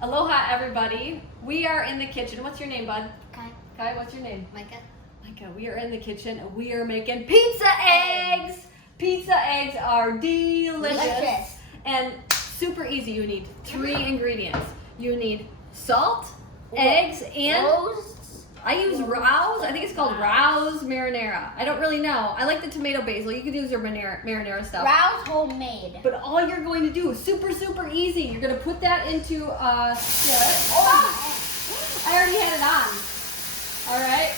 Aloha, everybody. We are in the kitchen. What's your name, bud? Kai. Kai, what's your name? Micah. Micah, we are in the kitchen and we are making pizza eggs. Pizza eggs are delicious and super easy. You need 3 ingredients. You need salt, eggs, and I use Rouse. I think it's called Rouse marinara. I don't really know. I like the tomato basil. You could use your marinara stuff. Rouse homemade. But all you're going to do is super easy. You're going to put that into a skillet. Oh, I already had it on. All right.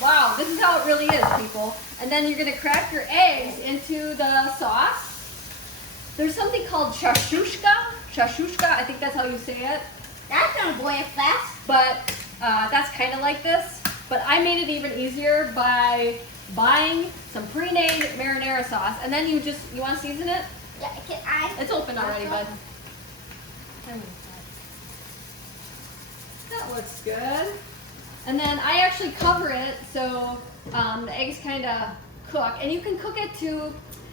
Wow, this is how it really is, people. And then you're going to crack your eggs into the sauce. There's something called Shakshuka. Shakshuka, I think that's how you say it. That's gonna boil fast. But that's kind of like this. But I made it even easier by buying some pre-made marinara sauce. And then you want to season it? Yeah, can I? It's open already, bud. That looks good. And then I actually cover it so the eggs kind of cook. And you can cook it to,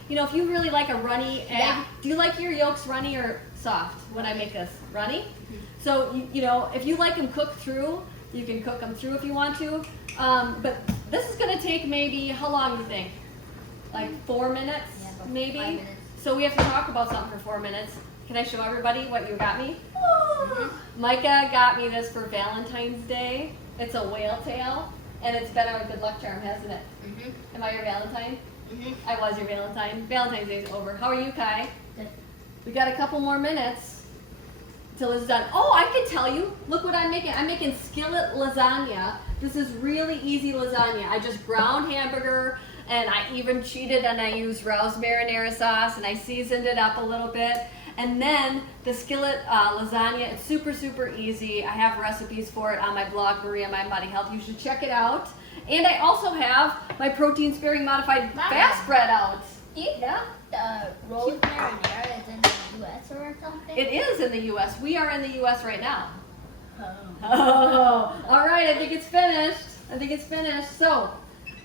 if you really like a runny egg. Yeah. Do you like your yolks runny or soft when I make this? Runny? Mm-hmm. So, if you like them cooked through, you can cook them through if you want to. But this is going to take maybe, how long do you think? Like 4 minutes, Yeah, maybe? 5 minutes. So we have to talk about something for 4 minutes. Can I show everybody what you got me? Mm-hmm. Micah got me this for Valentine's Day. It's a whale tail, and it's been a good luck charm, hasn't it? Mm-hmm. Am I your Valentine? Mm-hmm. I was your Valentine. Valentine's Day is over. How are you, Kai? Good. We got a couple more minutes till it's done. Oh, I can tell you. Look what I'm making. I'm making skillet lasagna. This is really easy lasagna. I just ground hamburger, and I even cheated and I used Rouse marinara sauce, and I seasoned it up a little bit. And then the skillet lasagna, it's super easy. I have recipes for it on my blog, Maria My Body Health. You should check it out. And I also have my protein sparing modified fast bread out. Do you know the Rose marinara is in the U.S. or something? It is in the U.S. We are in the U.S. right now. Oh. Oh, all right. I think it's finished. So,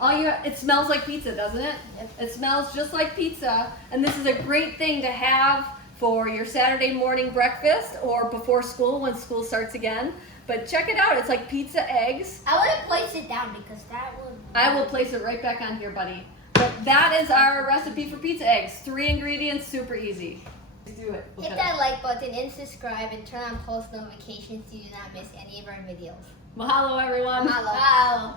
it smells like pizza, doesn't it? Yep. It smells just like pizza, and this is a great thing to have for your Saturday morning breakfast or before school when school starts again. But check it out. It's like pizza eggs. I want to place it down because that would. I will place it right back on here, buddy. But that is our recipe for pizza eggs. 3 ingredients, super easy. Let's do it. Hit that like button and subscribe and turn on post notifications so you do not miss any of our videos. Mahalo, everyone. Mahalo.